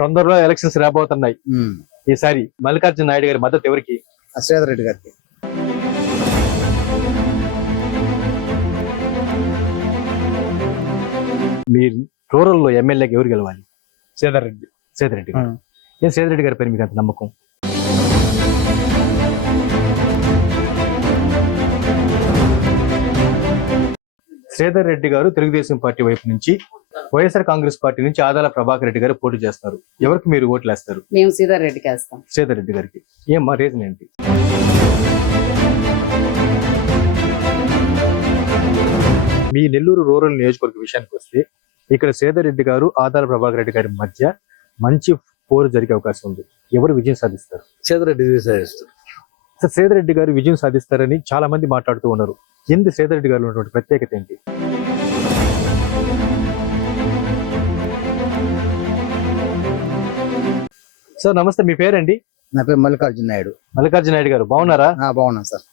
తొందరలో ఎలక్షన్స్ రాబోతున్నాయి. ఈసారి మల్లికార్జున నాయుడు గారి మద్దతు ఎవరికి? శ్రీధర్ రెడ్డి గారికి. మీ రూరల్ లో ఎమ్మెల్యేకి ఎవరు గెలవాలి? శ్రీధర్ రెడ్డి. శ్రీధర్ రెడ్డి గారు. ఏం శ్రీధర్ రెడ్డి గారి పైన మీకు అంత నమ్మకం? శ్రీధర్ రెడ్డి గారు తెలుగుదేశం పార్టీ వైపు నుంచి, వైఎస్ఆర్ కాంగ్రెస్ పార్టీ నుంచి ఆదాల ప్రభాకర్ రెడ్డి గారు పోటీ చేస్తారు. ఎవరికి మీరు ఓట్లు వేస్తారు? మేము శ్రీధర్ రెడ్డికి వేస్తాం. శ్రీధర్ రెడ్డి గారికి. ఏమ్మా రీజన్ ఏంటి? మీ నెల్లూరు రూరల్ నియోజకవర్గ విషయానికి వస్తే ఇక్కడ శ్రీధర్ రెడ్డి గారు ఆదాల ప్రభాకర్ రెడ్డి గారి మధ్య మంచి పోరు జరిగే అవకాశం ఉంది. ఎవరు విజయం సాధిస్తారు? శ్రీధర్ రెడ్డి సాధిస్తారు. సార్, శ్రీధర్ రెడ్డి గారు విజయం సాధిస్తారని చాలా మంది మాట్లాడుతూ ఉన్నారు. ఎందుకు శ్రీధర్ రెడ్డి గారు ఉన్నటువంటి ప్రత్యేకత ఏంటి? సార్ నమస్తే, మీ పేరండి? నా పేరు మల్లికార్జున నాయుడు. మల్లికార్జున నాయుడు గారు బాగున్నారా? బాగున్నాను సార్.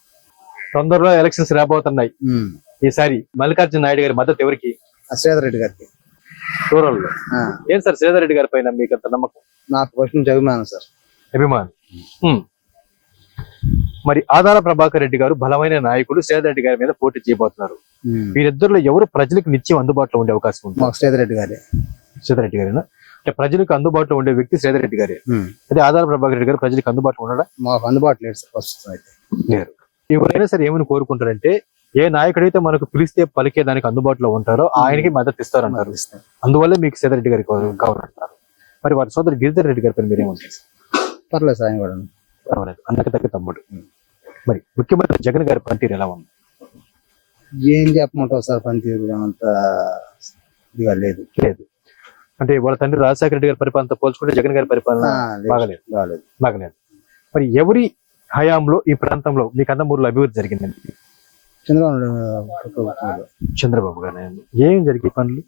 తొందరలో ఎలక్షన్స్ రాబోతున్నాయి. ఈసారి మల్లికార్జున నాయుడు గారి మద్దతు ఎవరికి? శ్రీధర్ రెడ్డి గారికి. రూరల్ లో ఏం సార్ శ్రీధర్ రెడ్డి గారి పైన మీకు అంత నమ్మకం? నాకు ఫస్ట్ నుంచి అభిమానం సార్. అభిమానం. మరి ఆదాల ప్రభాకర్ రెడ్డి గారు బలమైన నాయకుడు, శ్రీధర్ రెడ్డి గారి మీద పోటీ చేయబోతున్నారు. వీరిద్దరిలో ఎవరు ప్రజలకు నిత్యం అందుబాటులో ఉండే అవకాశం ఉంది? మాకు శ్రీధర్ రెడ్డి గారే. శ్రీధర్ రెడ్డి గారేనా? అంటే ప్రజలకు అందుబాటులో ఉండే వ్యక్తి శ్రీధర్ రెడ్డి గారే. అదే ఆదాల ప్రభాకర్ రెడ్డి గారు ప్రజలకు అందుబాటులో ఉండడా? మాకు అందుబాటులో లేదు సార్ ప్రస్తుతం అయితే. లేరు. ఎవరైనా సరే ఏమని కోరుకుంటారంటే, ఏ నాయకుడైతే మనకు పిలిస్తే పలికే దానికి అందుబాటులో ఉంటారో ఆయనకి మద్దతు ఇస్తారంటారు. అందువల్లే మీకు శ్రీధర్ రెడ్డి గారికి కావాలంటారు. మరి వారి సోదరు గిరిధర్ రెడ్డి గారి పైన మీరేమంటారు? పర్లేదు సార్, ఆయన కూడా పర్వాలేదు, అందరికి తగ్గ తమ్ముడు. మరి ముఖ్యమంత్రి జగన్ గారి పనితీరు ఎలా ఉంది? ఏం చెప్పమంటావు సార్, పనితీరు అంత ఇదిగా లేదు. లేదు అంటే వాళ్ళ తండ్రి రాజశేఖర రెడ్డి గారి పరిపాలనతో పోల్చుకుంటే జగన్ గారి పరిపాలన బాగలేదు. మరి ఎవరి హయాంలో ఈ ప్రాంతంలో మీ కందమూరులో అభివృద్ధి జరిగిందండి? చంద్రబాబు గారు. ఏం జరిగే పనులు?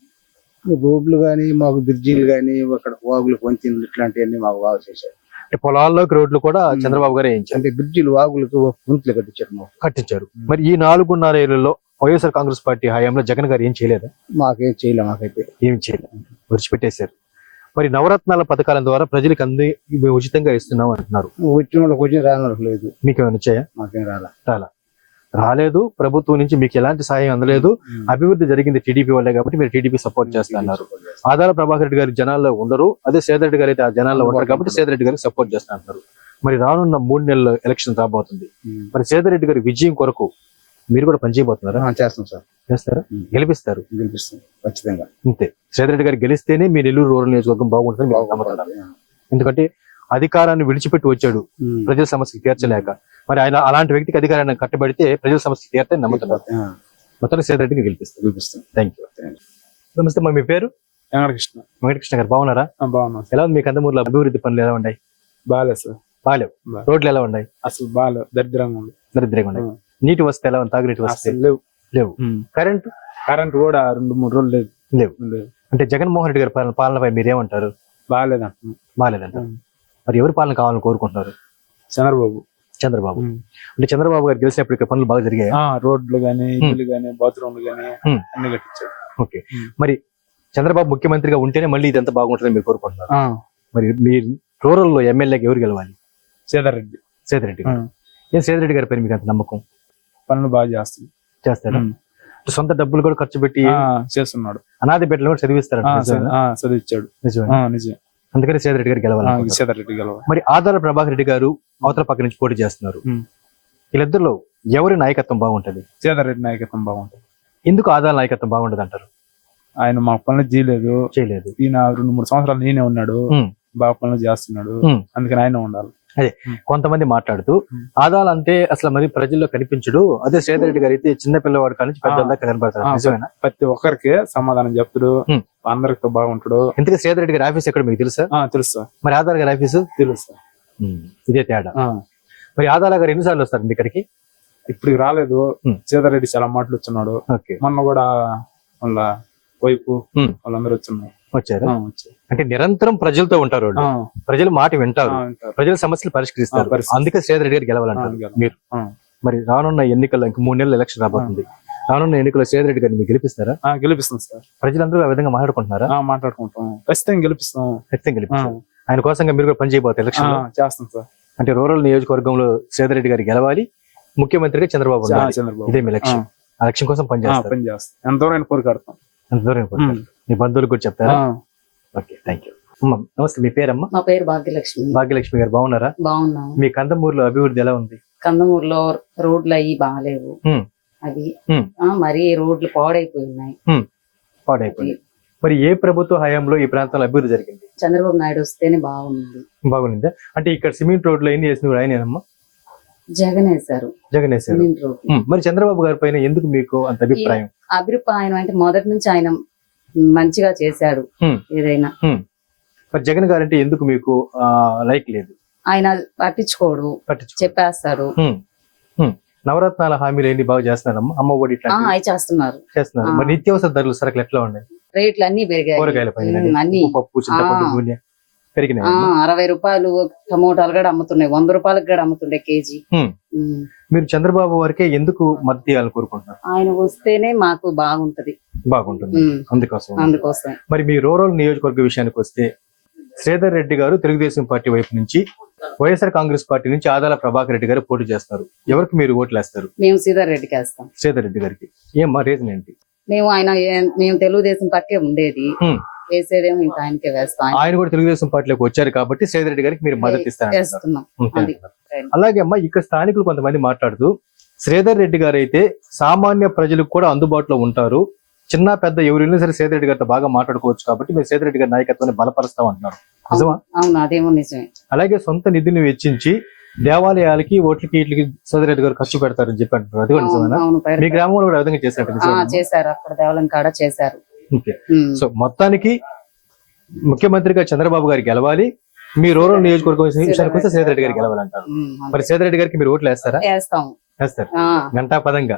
రోడ్లు గానీ, మాకు బ్రిడ్జీలు గానీ, అక్కడ వాగులు వంతెనలు ఇట్లాంటివన్నీ మాకు బాగా చేశారు. అంటే పొలాల్లోకి రోడ్లు కూడా చంద్రబాబు గారు వేయించారు. అంటే బ్రిడ్జిలు, వాగులకు వంతులు కట్టించారు. మరి ఈ 4.5 ఏళ్లలో వైఎస్ఆర్ కాంగ్రెస్ పార్టీ హయాంలో జగన్ గారు ఏం చేయలేదా? మాకేం చేయలే, మాకైతే ఏం చేయలేదు, విడిచిపెట్టేశారు. మరి నవరత్నాల పథకాల ద్వారా ప్రజలకు ఉచితంగా ఇస్తున్నాం అంటున్నారు. వచ్చిన వాళ్ళకి వచ్చిన రానలకు లేదు. మీకు ఏమైనా వచ్చాయా? మాకేం రాలేదు. ప్రభుత్వం నుంచి మీకు ఎలాంటి సాయం అందలేదు. అభివృద్ధి జరిగింది టీడీపీ వల్లే కాబట్టి మీరు టీడీపీ సపోర్ట్ చేస్తున్నారు. ఆదాల ప్రభాకర్ రెడ్డి గారి జనాల్లో ఉండరు, అదే శ్రీధర్ రెడ్డి గారు అయితే ఆ జనాల్లో ఉంటారు కాబట్టి శ్రీధర్ రెడ్డి గారికి సపోర్ట్ చేస్తున్నారు. మరి రానున్న 3 నెలల ఎలక్షన్ రాబోతుంది. మరి శ్రీధర్ రెడ్డి గారి విజయం కొరకు మీరు కూడా పనిచేయబోతున్నారా? చేస్తాం సార్. చేస్తారా? గెలిపిస్తారు? గెలిపిస్తాం ఖచ్చితంగా. అంతే. శ్రీధర్ రెడ్డి గారు గెలిస్తేనే మీ నెల్లూరు రూరల్ నియోజకవర్గం బాగుంటుందని నమ్ముతున్నారు. ఎందుకంటే అధికారాన్ని విడిచిపెట్టి వచ్చాడు ప్రజల సమస్యకి తీర్చలేక. మరి ఆయన అలాంటి వ్యక్తికి అధికారాన్ని కట్టబడితే ప్రజల సమస్య తీర్చని నమ్ముతున్నారు. మొత్తం శ్రీధర్ రెడ్డిని గెలిపిస్తాం. Thank you. నమస్తే, మీ పేరు? వెంకటకృష్ణ. వెంకటకృష్ణ గారు బాగున్నారా? బాగున్నా. ఎలా ఉంది మీ కందమూరులో అభివృద్ధి పనులు? ఎలా ఉన్నాయి? బాగాలేదు సార్. బాగాలేవు. రోడ్లు ఎలా ఉన్నాయి? అసలు బాగాలేవు, దరిద్రంగా ఉన్నాయి. నీటి వస్తే ఎలా ఉంది? తాగునీటి వస్తే లేవు. కరెంట్ కూడా 2-3 రోజులు లేవు. అంటే జగన్మోహన్ రెడ్డి గారి పాలనపై మీరేమంటారు? బాగాలేదంట. మరి ఎవరి పాలన కావాలని కోరుకుంటున్నారు? చంద్రబాబు. అంటే చంద్రబాబు గారు గెలిచినప్పుడు ఇక్కడ పనులు బాగా జరిగాయి. రోడ్లు గానీ, ఇల్లు గానీ, బాత్రూమ్లు గానీ అన్ని కట్టించారు. ఓకే. మరి చంద్రబాబు ముఖ్యమంత్రిగా ఉంటేనే మళ్ళీ ఇదంతా బాగుంటుందని మీరు కోరుకుంటున్నారు. మరి మీ రూరల్ లో ఎమ్మెల్యేకి ఎవరు గెలవాలి? శ్రీధర్ రెడ్డి. ఏం శ్రీధర్ రెడ్డి గారి పైన మీకు అంత నమ్మకం? పనులు బాగా చేస్తాడు. సొంత డబ్బులు కూడా ఖర్చు పెట్టి చేస్తున్నాడు. అనాథ బిడ్డలు కూడా చదివిస్తాడు. చదివించాడు. నిజం. అందుకని శ్రీధర్ రెడ్డి గారు గెలవాలి. మరి ఆదాల ప్రభాకర్ రెడ్డి గారు అవతల పక్క నుంచి పోటీ చేస్తున్నారు. వీళ్ళిద్దరిలో ఎవరి నాయకత్వం బాగుంటది? శ్రీధర్ రెడ్డి నాయకత్వం బాగుంటది. ఎందుకు ఆదాల నాయకత్వం బాగుంటది అంటారు? ఆయన మా పనులు చేయలేదు. ఈయన 2-3 సంవత్సరాలు నేనే ఉన్నాడు, బాగా పనులు చేస్తున్నాడు. అందుకని ఆయన ఉండాలి. అదే కొంతమంది మాట్లాడుతూ ఆదాల అంటే అసలు మరి ప్రజల్లో కనిపించడు, అదే శ్రీధర్ రెడ్డి గారు అయితే చిన్న పిల్లవాడు కానీ పెద్ద కనబడతాడు. నిజమేనా? ప్రతి ఒక్కరికి సమాధానం చెప్తాడు, అందరితో బాగుంటాడు. ఇంతకీ శ్రీధర్ రెడ్డి గారి ఆఫీస్ ఎక్కడ మీకు తెలుసా? తెలుసా. మరి ఆదాల గారి ఆఫీసు తెలుసా. ఇదే తేడా. మరి ఆదాల గారు ఎన్నిసార్లు వస్తారు ఇక్కడికి? ఇప్పుడు రాలేదు. శ్రీధర్ రెడ్డి చాలా మాటలు వచ్చున్నాడు. మొన్న కూడా వాళ్ళ వైపు వాళ్ళందరూ వచ్చారు. అంటే నిరంతరం ప్రజలతో ఉంటారు, ప్రజలు మాట వింటారు, ప్రజల సమస్యలు పరిష్కరిస్తారు. అందుకే శ్రీధర్ రెడ్డి గారు గెలవాలంటారు మీరు. మరి రానున్న ఎన్నికల్లో ఇంక 3 నెలలు ఎలక్షన్ రాబోతుంది. రానున్న ఎన్నికల్లో శ్రీధర్ రెడ్డి గారిని మీరు గెలిపిస్తారా? గెలిపిస్తాం సార్. ప్రజలందరూ ఆ విధంగా మాట్లాడుకుంటున్నారా? మాట్లాడుకుంటాం, ఖచ్చితంగా గెలిపిస్తాం. ఖచ్చితంగా గెలిపిస్తారు. ఆయన కోసంగా మీరు కూడా పని చేయబోతారు ఎలక్షన్ చేస్తాం సార్. అంటే రూరల్ నియోజకవర్గంలో శ్రీధర్ రెడ్డి గారు గెలవాలి, ముఖ్యమంత్రిగా చంద్రబాబు ఉండాలి. చంద్రబాబు ఇదే మీ లక్ష్యం. ఆ లక్ష్యం కోసం పనిచేస్తారు. పని చేస్తాం, ఎంత దూరం కోరికాడతాం. అంత దూరం పోతారు. మీ బంధువులకు కూడా చెప్తారా? Okay, thank you. అమ్మ నమస్తే, మీ పేరమ్మా? మా పేరు భాగ్యలక్ష్మి. భాగ్యలక్ష్మి గారు బాగున్నారా? బాగున్నాం. మీ కందమూరులో అభివృద్ధి ఎలా ఉంది? కందమూరులో రోడ్లు అవి బాగాలేవు. అది మరి రోడ్లు పాడైపోయినాయి. పాడైపోయింది. మరి ఏ ప్రభుత్వ హయాంలో ఈ ప్రాంతంలో అభివృద్ధి జరిగింది? చంద్రబాబు నాయుడు వస్తేనే బాగుంది. బాగుందా? అంటే ఇక్కడ సిమెంట్ రోడ్లు అన్ని వేసింది కూడా ఆయనేనమ్మా? జగన్ వేశారు. జగన్ వేశారు. సిమెంట్ రోడ్లు. మరి చంద్రబాబు గారి పైన ఎందుకు మీకు అంత అభిప్రాయం? అభిప్రాయం అంటే మొదటి నుంచి ఆయన మంచిగా చేశాడు ఏదైనా. మరి జగన్ గారు అంటే ఎందుకు మీకు లైక్ లేదు? ఆయన పట్టించుకోడు, చెప్పేస్తాడు. నవరత్నాల హామీలు ఏంటి బాగా చేస్తున్నారమ్మా? అమ్మ ఒడి అవి చేస్తున్నారు. మరి నిత్యావసర ధరలు సరుకులు ఎట్లా ఉన్నాయి? రేట్లు అన్ని పెరిగాయి. కూరగాయల పైన అన్ని పప్పు, చింతపండు, నూనె పెరిగినాయి. 60 రూపాయలు టమోటాలు కూడా అమ్ముతున్నాయి, 100 రూపాయలకు కూడా అమ్ముతుండే కేజీ. మీరు చంద్రబాబు వారికే ఎందుకు మద్దతు ఇవ్వాలని కోరుకుంటున్నారు? ఆయన వస్తేనే మాకు బాగుంటది. బాగుంటుంది, అందుకోసం. అందుకోసం మరి మీ రూరల్ నియోజకవర్గ విషయానికి వస్తే శ్రీధర్ రెడ్డి గారు తెలుగుదేశం పార్టీ వైపు నుంచి, వైఎస్ఆర్ కాంగ్రెస్ పార్టీ నుంచి ఆదాల ప్రభాకర్ రెడ్డి గారు పోటీ చేస్తారు. ఎవరికి మీరు ఓట్లు వేస్తారు? మేము శ్రీధర్ రెడ్డికి వేస్తాం. శ్రీధర్ రెడ్డి గారికి. ఏమ్మా రీజన్ ఏంటి? మేము తెలుగుదేశం పక్కే ఉండేది, వేసేదేమో ఇంకా ఆయనకే వేస్తాం. ఆయన కూడా తెలుగుదేశం పార్టీలోకి వచ్చారు కాబట్టి శ్రీధర్ రెడ్డి గారికి మీరు మద్దతు ఇస్తారు. అలాగే అమ్మా, ఇక్కడ స్థానికులు కొంతమంది మాట్లాడుతూ శ్రీధర్ రెడ్డి గారు అయితే సామాన్య ప్రజలకు కూడా అందుబాటులో ఉంటారు, చిన్న పెద్ద ఎవరైనా సరే శ్రీధర్ రెడ్డి గారితో బాగా మాట్లాడుకోవచ్చు కాబట్టి మేము శ్రీధర్ రెడ్డి గారి నాయకత్వాన్ని బలపరుస్తాం అంటున్నారు. నిజమా? అవును, అదేమో నిజమే. అలాగే సొంత నిధిని వెచ్చించి దేవాలయాలకి, ఓట్లకి, వీటికి శ్రీధర్ రెడ్డి గారు ఖర్చు పెడతారని చెప్పి అంటున్నారు. అది కూడా నిజమేనా? మీ గ్రామంలో కూడా విధంగా చేశారు, అక్కడ దేవాలయం కాడ చేశారు. సో మొత్తానికి ముఖ్యమంత్రిగా చంద్రబాబు గారికి గెలవాలి, మీ రూరల్ నియోజకవర్గం విషయానికి వస్తే శ్రీధర్ రెడ్డి గారికి గెలవాలంటారు. మరి శ్రీధర్ రెడ్డి గారికి మీరు ఓట్లు వేస్తారా? వేస్తాం. గంటా పదంగా.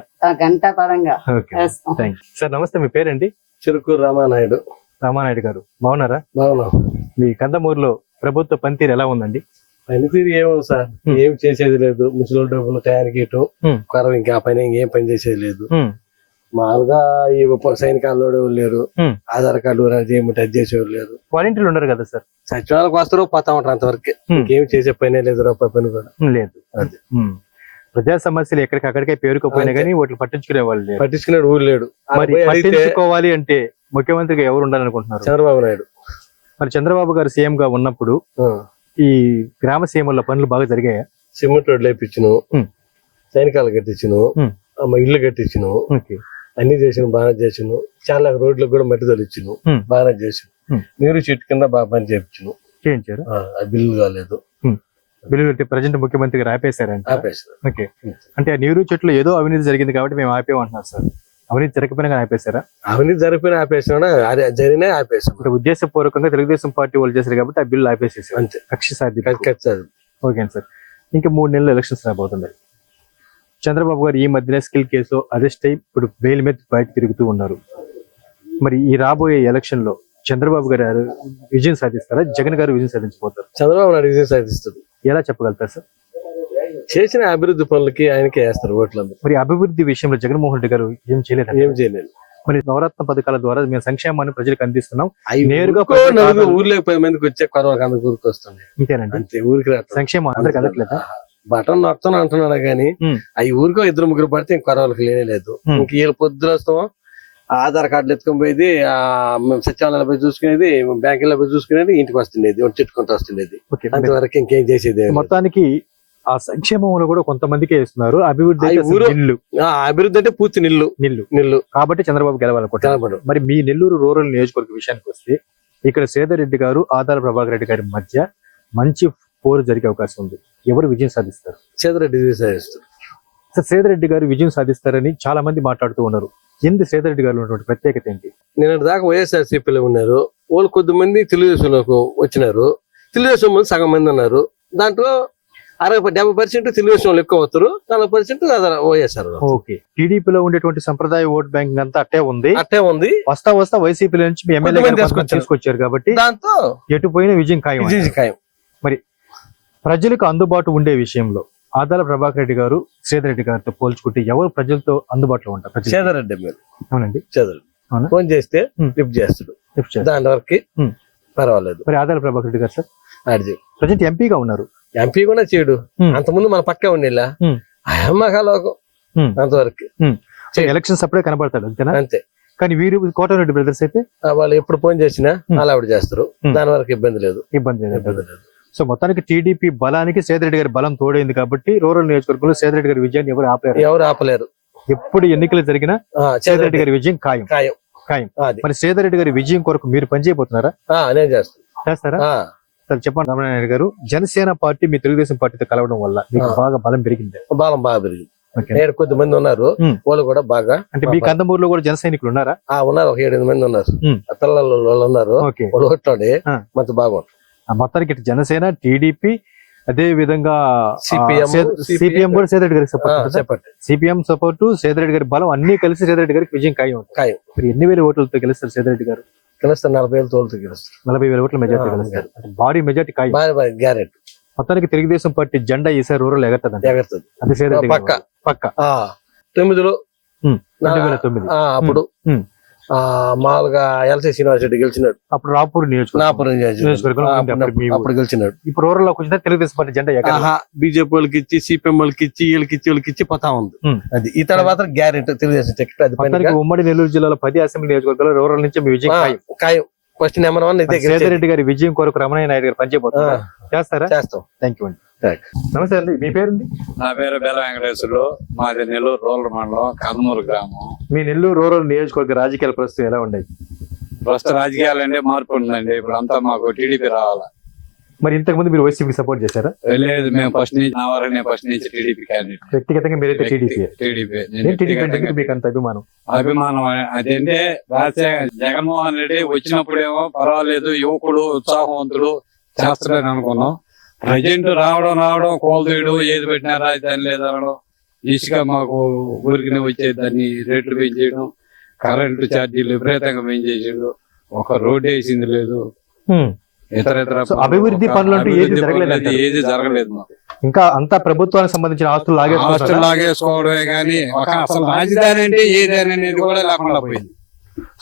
సార్ నమస్తే, మీ పేరండి? చిరుకూరు రామానాయుడు. రామానాయుడు గారు బాగున్నారా? బాగున్నాం. మీ కందమూరులో ప్రభుత్వ పనితీరు ఎలా ఉందండి? పనితీరు ఏమో సార్, ఏం చేసేది లేదు. ముసలి డబ్బులు టయానికి ఇవ్వటం, కరం ఇంకా పైన ఇంకేం పని చేసేది లేదు. మామూలుగా ఈ సైనికాల్లో లేరు, ఆధార్ కార్డు చేయమంటే అది చేసేవారు లేరు. వాలంటీర్లు ఉండరు కదా సార్? సచివాలకు వస్తారు, పోతా ఉంటారు, అంతవరకు ఇంకేం చేసే పనే లేదు, రూపాయి పని కూడా లేదు. అది ప్రజా సమస్యలు ఎక్కడికక్కడికే పేరుకోపోయినా కానీ వాటిని పట్టించుకునే వాళ్ళు లేరు. పట్టించుకునే ఊరు లేడు. మరి పట్టించుకోవాలి అంటే ముఖ్యమంత్రిగా ఎవరు ఉండాలనుకుంటున్నారు? చంద్రబాబు నాయుడు. మరి చంద్రబాబు గారు సీఎం గా ఉన్నప్పుడు ఈ గ్రామ సీఎంల పనులు బాగా జరిగాయా? సిమెంట్ రోడ్లు వేయించను, సైనికాలు కట్టించను, ఇల్లు కట్టించను, అన్ని చేసిన బాగా చేసాను. చాలా రోడ్లకు కూడా మట్టి తొలిచ్చును, బాగా చేసాను. నీరు చెట్టు కింద బాగా పని చేయించును, చేయించారు. బిల్లు కాలేదు. బిల్లు ప్రజెంట్ ముఖ్యమంత్రి గారు ఆపేశారంట. ఓకే, అంటే ఆ నీరు చెట్లు ఏదో అవినీతి జరిగింది కాబట్టి మేము ఆపేమంటున్నారు సార్. అవినీతి జరగకపోయినా ఆపేశారా? అవినీతి జరిగిపోయినా ఆపేసినా, జరిగినా ఆపేసాం. అంటే ఉద్దేశపూర్వకంగా తెలుగుదేశం పార్టీ వాళ్ళు చేశారు కాబట్టి ఆ బిల్లు ఆపేసేసారు. అంతే, కక్ష సాధ్యం. ఓకే సార్, ఇంకా 3 నెలలు ఎలక్షన్స్ రాబోతున్నాయి. చంద్రబాబు గారు ఈ మధ్యనే స్కిల్ కేసు అరెస్ట్ అయి ఇప్పుడు బెయిల్ మీద బయట తిరుగుతూ ఉన్నారు. మరి ఈ రాబోయే ఎలక్షన్ లో చంద్రబాబు గారు విజయం సాధిస్తారా, జగన్ గారు విజయం సాధించబోతారు? చంద్రబాబు నాయుడు విజయం సాధిస్తారు. ఎలా చెప్పగలుగుతారు సార్? చేసిన అభివృద్ధి పనులకి ఆయనకే వేస్తారు ఓట్లు. మరి అభివృద్ధి విషయంలో జగన్మోహన్ రెడ్డి గారు ఏం చేయలేదు. మరి నవరత్న పథకాల ద్వారా మేము సంక్షేమాన్ని ప్రజలకు అందిస్తున్నాం. నేరుగా ఊర్లోకి 10 మందికి వచ్చే కొరవలకు అందరికి ఊరికి వస్తుంది. అంతేనండి, అంతే. ఊరికి సంక్షేమం అందరికి అందట్లేదా? బటన్ నొక్కుతాను అంటున్నాడు కానీ అవి ఊరికో 2-3 పడితే ఇంక కొరవలకు లేనే లేదు. ఇంక వీళ్ళు పొద్దున వస్తాం, ఆధార్ కార్డులు ఎత్తుకొని పోయేది, సచివాలయాలు పోయి చూసుకునేది, బ్యాంకుల్లో పోయి చూసుకునేది, ఇంటికి వస్తుండేది, చెట్టుకుంటూ వస్తుండేది. అంతవరకు ఇంకేం చేసేది. మొత్తానికి ఆ సంక్షేమంలో కూడా కొంతమందికే ఇస్తున్నారు. అభివృద్ధి అభివృద్ధి అంటే పూర్తి నిల్లు కాబట్టి చంద్రబాబు గెలవాలనుకుంటున్నారు. మరి మీ నెల్లూరు రూరల్ నియోజకవర్గ విషయానికి వస్తే ఇక్కడ శ్రీధర్ రెడ్డి గారు, ఆదాల ప్రభాకర్ రెడ్డి గారి మధ్య మంచి పోరు జరిగే అవకాశం ఉంది. ఎవరు విజయం సాధిస్తారు? శ్రీధర్ రెడ్డి విజయం సాధిస్తారు. శ్రీధర్ రెడ్డి గారు విజయం సాధిస్తారని చాలా మంది మాట్లాడుతూ ఉన్నారు. ఎందుకు శ్రీధర్ రెడ్డి గారు ఉన్నటువంటి ప్రత్యేకత ఏంటి? నిన్న దాకా వైఎస్ఆర్సీపీలో ఉన్నారు, వాళ్ళు కొద్దిమంది తెలుగుదేశంలోకి వచ్చినారు. తెలుగుదేశం మంది సగం మంది ఉన్నారు. దాంట్లో 60-70% తెలుగుదేశం ఎక్కువ అవుతారు, 40% వైఎస్ఆర్. ఓకే, టీడీపీలో ఉండేటువంటి సంప్రదాయ ఓట్ బ్యాంక్ అంతా అట్టే ఉంది. వస్తా వైసీపీ నుంచి ఎమ్మెల్యే తీసుకొచ్చారు కాబట్టి దాంతో ఎటు పోయిన విజయం ఖాయం. మరి ప్రజలకు అందుబాటు ఉండే విషయంలో ఆదాల ప్రభాకర్ రెడ్డి గారు సేదర్ రెడ్డి గారితో పోల్చుకుంటే ఎవరు ప్రజలతో అందుబాటులో ఉంటారు? ప్రజలు. చేదారెడ్డి మీరు అవునండి. చేదారెడ్డి అవునా? ఫోన్ చేస్తే ఉమ్. లిఫ్ట్ చేస్తాడు, లిఫ్ట్ చేస్తారు. దాని వరకు ఉమ్. పర్వాలేదు. మరి ఆదాల ప్రభాకర్ రెడ్డి గారు సార్ ఆడిది ప్రజెంట్ ఎంపీగా ఉన్నారు. ఎంపీ కూడా చేయడు. ఉమ్. అంతకుముందు మన పక్కే ఉండేలా ఉమ్. అమ్మకాలోకం ఉమ్. అంతవరకు సో ఎలక్షన్స్ అప్పుడే కనబడతాడు అంతేనా? అంతే. కానీ వీరు కోటరెడ్డి బ్రదర్స్ అయితే వాళ్ళు ఎప్పుడు ఫోన్ చేసినా ఉమ్. అలా ఆవిడ చేస్తారు, ఉమ్. దాని వరకు ఇబ్బంది లేదు. ఇబ్బంది లేదు. ఇబ్బంది లేదు. సో మొత్తానికి టీడీపీ బలానికి సేదరెడ్డి గారి బలం తోడైంది కాబట్టి రూరల్ నియోజకవర్గంలో సేదరెడ్డి గారి విజయాన్ని ఎవరు ఆపలేరు. ఎవరు ఆపలేరు. ఎప్పుడు ఎన్నికలు జరిగినా సేదరెడ్డి గారి విజయం ఖాయం. ఖాయం. ఖాయం. అది మరి సేదరెడ్డి గారి విజయం కొరకు మీరు పనిచేయబోతున్నారా? నేను చేస్తాను. చేస్తారా? సరే చెప్పండి రమణారాయణ గారు. జనసేన పార్టీ మీ తెలుగుదేశం పార్టీతో కలవడం వల్ల మీకు బాగా బలం పెరిగింది. బలం బాగా పెరిగింది. ఓకే. నేడు కొద్దిమంది ఉన్నారు, ఉమ్. వాళ్ళు కూడా బాగా అంటే మీ కందమూరులో కూడా జన సైనికులు ఉన్నారా? ఉన్నారు. ఒక 7-8 మంది ఉన్నారు. ఉమ్. పిల్లలు వాళ్ళు ఉన్నారు. ఓకే. వాళ్ళు కొట్లాడి ఆ. మంచి బాగుంటారు. మొత్తానికి ఇటు జనసేన, టీడీపీ, అదే విధంగా CPM, సిపిఎం కూడా సేదరెడ్డి గారికి సపోర్ట్. చెప్పండి. సిపిఎం సపోర్టు, సేదరెడ్డి గారి బలం అన్ని కలిసి సేదరెడ్డి గారికి విజయం ఖాయం ఉంటుంది. ఖాయం. మరి ఎన్ని వేల ఓట్లతో గెలుస్తారు సేదరెడ్డి గారు? గెలుస్తారు. 40,000 తోలుతూ గెలుస్తారు. 40,000 ఓట్ల మెజార్టీ గెలుస్తారు. భారీ మెజార్టీ ఖాయం. బాగా గ్యారెంటీ. మొత్తానికి తెలుగుదేశం పార్టీ జెండా ఈసారి రూరల్ ఎగరటది. ఎగరుతుంది. అది సేదరెడ్డి గారి పక్క. పక్క. 9లో 2009 అప్పుడు మామూలుగా ఎల్సీ శ్రీనివాస్ రెడ్డి గెలిచినాడు. అప్పుడు రాపూర్ నియోజకవర్గం నియోజకవర్గం అప్పుడు గెలిచినాడు. ఇప్పుడు రూరల్ లోకి వచ్చిన తెలుగుదేశం పార్టీ జెండా ఎగరాలి. బీజేపీ వాళ్ళకి ఇచ్చి, సిపిఎం వాళ్ళకి ఇచ్చి, వీళ్ళకి ఇచ్చి పోతా ఉంది. అది ఈ తర్వాత గ్యారెంటీ తెలుగుదేశం టికెట్. అది మొత్తానికి ఉమ్మడి నెల్లూరు జిల్లాలో 10 అసెంబ్లీ నియోజకవర్గాల్లో రూరల్ నుంచి మీ విజయం ఖాయం. ఖాయం. ఫస్ట్ నెంబర్ 1 ఇదే. సేదరెడ్డి గారి విజయం కొరకు రమణయ్య నాయుడు గారు పనిచేయబోతున్నారు. చేస్తారా? చేస్తాం. థ్యాంక్ యూ అండి. నమస్తే అండి. మీ పేరుంది? నా పేరు బెల్ల వెంకటేశ్వరులు. మాది నెల్లూరు రూరల్ మండలం కర్నూలు గ్రామం. మీ నెల్లూరు రూరల్ నియోజకవర్గ రాజకీయాల ప్రస్తుతం ఎలా ఉన్నాయి? ప్రస్తుత రాజకీయాలంటే మార్పు ఉందండి. ఇప్పుడు అంతా మాకు టీడీపీ రావాలా. మరి ఇంతకు ముందు మీరు వైసీపీకి సపోర్ట్ చేశారా? లేదు, మేము ఫస్ట్ నుంచి నా వరకు నేను ఫస్ట్ నుంచి టీడీపీ క్యాండిడేట్. వ్యక్తిగతంగా మీరైతే టీడీపీ. టీడీపీ మీకు అంత అభిమానం? అభిమానం అదేంటే రాజశేఖర్ జగన్మోహన్ రెడ్డి వచ్చినప్పుడేమో పర్వాలేదు, యువకుడు ఉత్సాహవంతుడు చేస్తాడని అనుకున్నాం. ప్రజెంట్ రావడం కోల్దేయడం, ఏది పెట్టినా రాజధాని లేదనడం, ఇసుక మాకు ఊరికి వచ్చేదాన్ని రేట్లు పెంచేయడం, కరెంటు ఛార్జీలు విపరీతంగా పెంచేసాడు, ఒక రోడ్డు వేసింది లేదు, ఇతర అభివృద్ధి పనులు ఏది జరగలేదు మాకు. ఇంకా అంతా ప్రభుత్వానికి సంబంధించిన ఆస్తులు లాగేసుకోవడమే కానీ అసలు రాజధాని అంటే ఏదని అనేది కూడా లేకుండా పోయింది.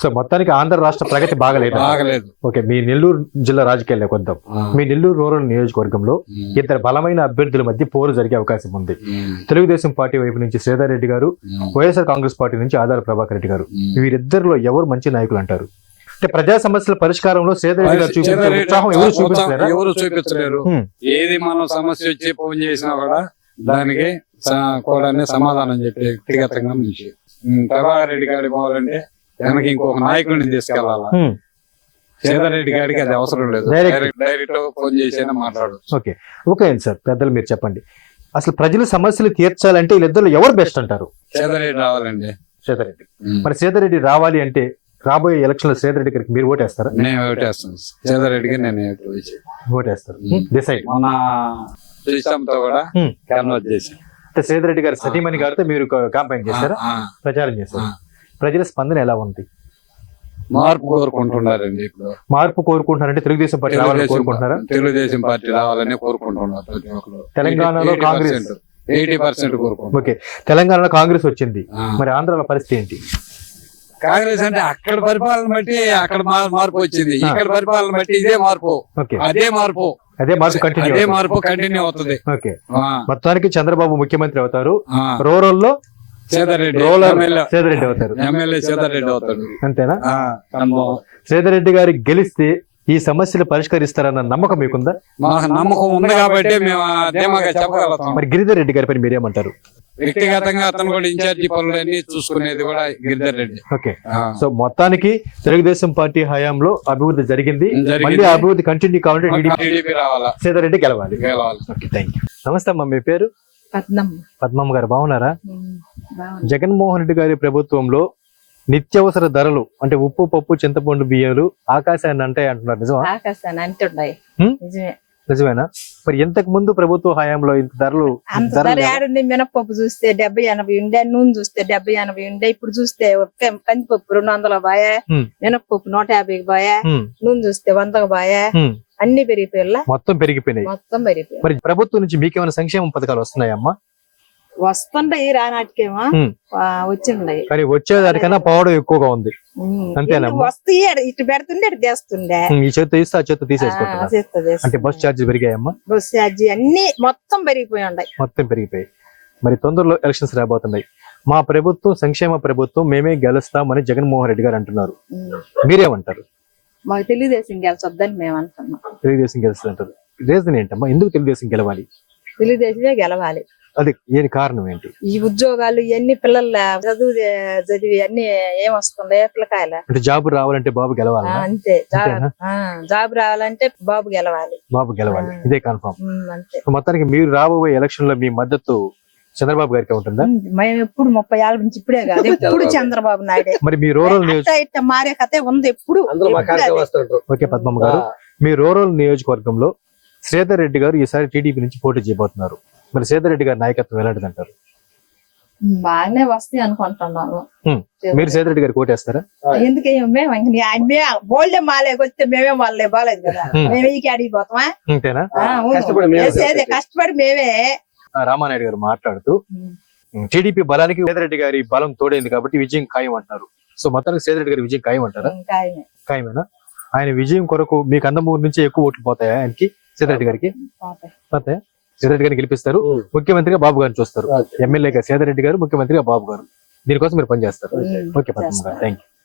సో మొత్తానికి ఆంధ్ర రాష్ట్ర ప్రగతి బాగలేదు. ఓకే, మీ నెల్లూరు జిల్లా రాజకీయాల్లో కొద్దాం. మీ నెల్లూరు రూరల్ నియోజకవర్గంలో ఇద్దరు బలమైన అభ్యర్థుల మధ్య పోరు జరిగే అవకాశం ఉంది. తెలుగుదేశం పార్టీ వైపు నుంచి సేదర్ రెడ్డి గారు, వైఎస్ఆర్ కాంగ్రెస్ పార్టీ నుంచి ఆదాల ప్రభాకర్ రెడ్డి గారు. వీరిద్దరిలో ఎవరు మంచి నాయకులు అంటారు? అంటే ప్రజా సమస్యల పరిష్కారంలో సేదర్ రెడ్డి గారు చూపించే ఉత్సాహం ఎవరు చూపించలేరు. ఏది మనం సమస్య వచ్చి ఫోన్ చేసినా కూడా దానికి కూడా సమాధానం చెప్పే వ్యక్తిగతంగా మనిషి. ప్రభాకర్ రెడ్డి గారికి పోవాలంటే వెనక ఇంకొక నాయకుడిని తీసుకెళ్లాలా. సేదర్ రెడ్డి గారికి అది అవసరం లేదు. డైరెక్ట్ ఫోన్ చేసి మాట్లాడు. ఓకే సార్, పెద్దలు మీరు చెప్పండి, అసలు ప్రజల సమస్యలు తీర్చాలంటే వీళ్ళిద్దరు ఎవరు బెస్ట్ అంటారు? సేదర్ రెడ్డి రావాలండి. సేదర్ రెడ్డి. మరి సేదర్ రెడ్డి రావాలి అంటే రాబోయే ఎలక్షన్ లో సేదర్ రెడ్డి గారికి మీరు ఓటేస్తారా? నేను ఓటేస్తాను. సేదర్ రెడ్డికి నేను ఓటేస్తారు. డిసైడ్. మన సిస్టంతో కూడా కన్వర్ట్ చేసి అంటే సేదర్ రెడ్డి గారు సతీమణి గారితో మీరు కాంపెయిన్ చేశారా, ప్రచారం చేశారు? ప్రజల స్పందన ఎలా ఉంది? మార్పు కోరుకుంటున్నారండి. ఇప్పుడు మార్పు కోరుకుంటున్నారంటే తెలుగుదేశం పార్టీ రావాలని కోరుకుంటున్నారా? తెలుగుదేశం పార్టీ రావాలని కోరుకుంటున్నారు ప్రతి ఒక్కరు. తెలంగాణలో కాంగ్రెస్ 80% కోరుకుంటున్నారు. ఓకే, తెలంగాణలో కాంగ్రెస్ వచ్చింది, మరి ఆంధ్రాలో పరిస్థితి ఏంటి? కాంగ్రెస్ అంటే అక్కడ పరిపాలన బట్టి అక్కడ మార్పు వచ్చింది, ఇక్కడ పరిపాలన బట్టి ఇదే మార్పు, అదే మార్పు కంటిన్యూ అవుతుంది. ఓకే, మొత్తానికి చంద్రబాబు ముఖ్యమంత్రి అవుతారు, రూరల్ లో సేదర్ రెడ్డి అవుతారు, ఎమ్మెల్యే సేదర్ రెడ్డి అవుతాడు. అంతేనా? సేదర్ రెడ్డి గారి గెలిస్తే ఈ సమస్యలు పరిష్కరిస్తారన్న నమ్మకం మీకుందా? మాకు నమ్మకం ఉంది కాబట్టి మేము ధీమాగా చెప్పగలుగుతాం. మరి గిరిధర్ రెడ్డి గారి పని మీరేమంటారు? వ్యక్తిగతంగా అతను కూడా ఇన్ఛార్జి పనులన్నీ చూసుకునేది కూడా గిరిధర్ రెడ్డి. ఓకే, సో మొత్తానికి తెలుగుదేశం పార్టీ హయాంలో అభివృద్ధి జరిగింది, మళ్ళీ అభివృద్ధి కంటిన్యూ కావాలంటే టీడీపీ రావాలా, సేదర్ రెడ్డి గెలవాలి. Okay, thank you. నమస్తే అమ్మా, మీ పేరు? పద్మమ్మ గారు. బాగున్నారా? జగన్మోహన్ రెడ్డి గారి ప్రభుత్వంలో నిత్యావసర ధరలు అంటే ఉప్పు, పప్పు, చింతపండు, బియ్యాలు ఆకాశాన్ని అంటాయి అంటున్నారు, నిజమా? ఆకాశాన్ని అంటున్నాయి. నిజమేనా? మరి ఇంతకు ముందు ప్రభుత్వ హయాంలో ఇంత ధరలు మినపప్పు చూస్తే 70-80 ఉండే, నూనె చూస్తే 70-80 ఉండే, ఇప్పుడు చూస్తే కందిపప్పు 200 బాయే, మినపప్పు 150 బాయే, నూనె చూస్తే 100 బాయే, అన్ని పెరిగిపోయిలా, మొత్తం పెరిగిపోయినాయి. మొత్తం పెరిగిపోయి మరి ప్రభుత్వం నుంచి మీకు ఏమైనా సంక్షేమ పథకాలు వస్తున్నాయమ్మా? వస్తుండయి, రానాటికేమో ఉమ్. వచ్చిండయి. కానీ వచ్చేదానికన్నా పోవడం ఎక్కువగా ఉంది. అంతేనమ్మా? వస్తాయి, ఇటు పెడుతుండే ఇటు తెస్తుండే. ఈ చేత ఇస్తే ఆ చేత తీసేసుకుంటున్నారు. అంటే బస్ ఛార్జీలు పెరిగాయమ్మా? బస్ ఛార్జీ అన్ని మొత్తం పెరిగిపోయి ఉన్నాయి. మొత్తం పెరిగిపోయాయి. మరి తొందరలో ఎలక్షన్స్ రాబోతున్నాయి. మా ప్రభుత్వం సంక్షేమ ప్రభుత్వం, మేమే గెలుస్తామని జగన్మోహన్ రెడ్డి గారు అంటున్నారు. మీరేమంటారు? మాకు తెలుగుదేశం గెలిచొద్దని మేము అంటున్నాం. తెలుగుదేశం గెలుస్తుంది అంటారు. రీజన్ ఏంటమ్మా? ఎందుకు తెలుగుదేశం గెలవాలి? తెలుగుదేశమే గెలవాలి. అది ఏ కారణం ఏంటి? ఈ ఉద్యోగాలు ఇవన్నీ పిల్లల చదివి అన్ని ఏమొస్తుండే పిల్లకాయల. అంటే జాబ్ రావాలంటే బాబు గెలవాలి. అంతే, అంతేనా? జాబ్ రావాలంటే బాబు గెలవాలి. బాబు గెలవాలి, ఇదే కన్ఫర్మ్. అంతే. మొత్తానికి మీరు రాబోయే ఎలక్షన్ లో మీ మద్దతు చంద్రబాబు గారికి ఉంటుందా? మేము ఎప్పుడు 30 ఏళ్ళ నుంచి ఇప్పుడే కాదు, ఎప్పుడు చంద్రబాబు నాయుడే. మరి మీ రూరల్ ఇట్ట మారే కథ ఉంది ఎప్పుడు. అందరూ మా కాడికే వస్తుంటారు. ఓకే పద్మమ్మ గారు, మీ రూరల్ నియోజకవర్గంలో శ్రీధర్ రెడ్డి గారు ఈసారి టీడీపీ నుంచి పోటీ చేయబోతున్నారు. మరి శ్రీధర్ రెడ్డి గారి నాయకత్వం ఎలాంటిది అంటారు? బాగానే వస్తాయి అనుకుంటున్నాను. మీరు శ్రీధర్ రెడ్డి గారు కోటేస్తారా? ఎందుకే మేము బోల్డే మాలేకి వస్తే మేమే వాళ్ళే బాలేదు కదా, మేమే ఈ అడిగిపోతామా? అంతేనా? కష్టపడి మేమే. రామానాయుడు గారు మాట్లాడుతూ టీడీపీ బలానికి శ్రీధర్ రెడ్డి గారి బలం తోడైంది కాబట్టి విజయం ఖాయం అంటారు. సో మొత్తానికి శ్రీధర్ రెడ్డి గారి విజయం ఖాయం అంటారా? ఖాయమేనా? ఆయన విజయం కొరకు మీకు అందమూరు నుంచి ఎక్కువ ఓట్లు పోతాయా ఆయనకి, శ్రీధర్ రెడ్డి గారికి? పోతాయా? శ్రీధర్ రెడ్డి గారిని గెలిపిస్తారు, ముఖ్యమంత్రిగా బాబు గారిని చూస్తారు. ఎమ్మెల్యేగా శ్రీధర్ రెడ్డి గారు, ముఖ్యమంత్రిగా బాబు గారు. దీనికోసం మీరు పనిచేస్తారు. ఓకే పద్మమ్మ గారు, థ్యాంక్ యూ.